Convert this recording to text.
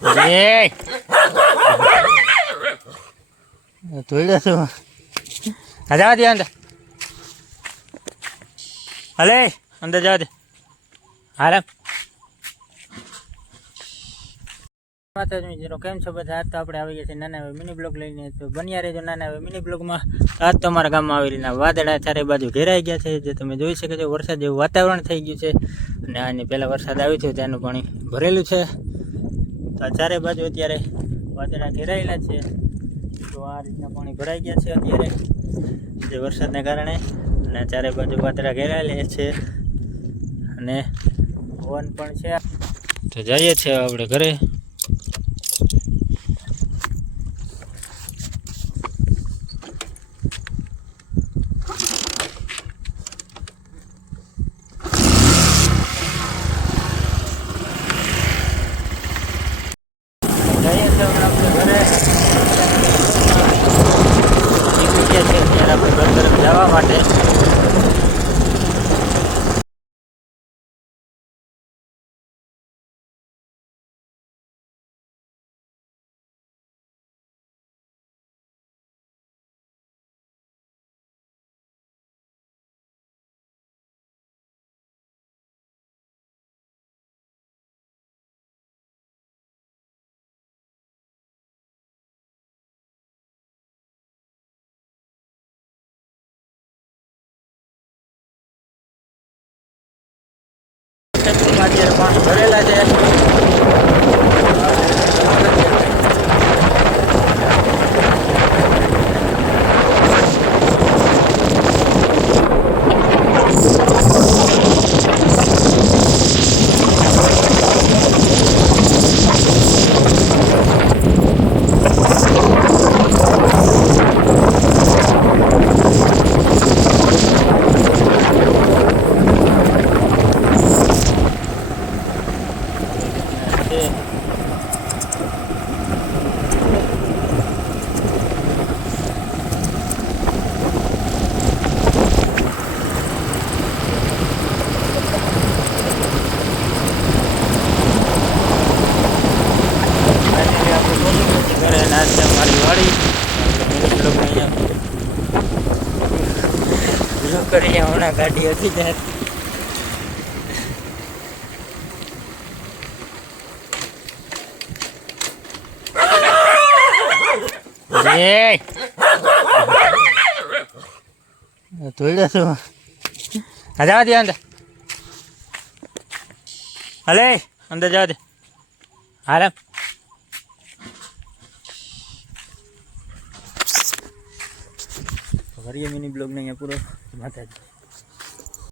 જવા દે અંદર હલે અંદર જવા દે હારામ માતાજી મિત્રો કેમ છો બધા? આજ તો આપણે આવી ગયા છે નાના એવા મિની બ્લોક લઈને. તો બન્યા રહેજો નાના હવે મિની બ્લોકમાં આજ તો અમારા ગામમાં આવી રીતના વાદળા ચારે બાજુ ઘેરાઈ ગયા છે. જે તમે જોઈ શકો છો વરસાદ જેવું વાતાવરણ થઈ ગયું છે. અને આની પહેલાં વરસાદ આવ્યો છે ત્યાંનું પાણી ભરેલું છે. તો ચારે બાજુ અત્યારે વાદળા ઘેરાયેલા છે. તો આ રીતના પાણી ભરાઈ ગયા છે અત્યારે. જે વરસાદને કારણે અને ચારે બાજુ વાદળા ઘેરાયેલા છે. અને પવન પણ છે. તો જઈએ છીએ આપણે ઘરે જઈએ છીએ હમણાં આપણે ઘરે નીકળી ગયા છીએ અત્યારે આપણે ઘર તરફ જવા માટે અત્યારે પાણી ભરેલા છે છે ફાઇનલી આપણે પહોંચી ગયા છીએ ઘરે અને આજ છે અમારી વાડી આપણે લોકો અહીંયા બ્લોક કરી હમણાં ગાડી હતી ત્યાં અંદર. હલે જવા દે. હારામ કરીએ મિની બ્લોગને અહીંયા પૂરો. માતાજી.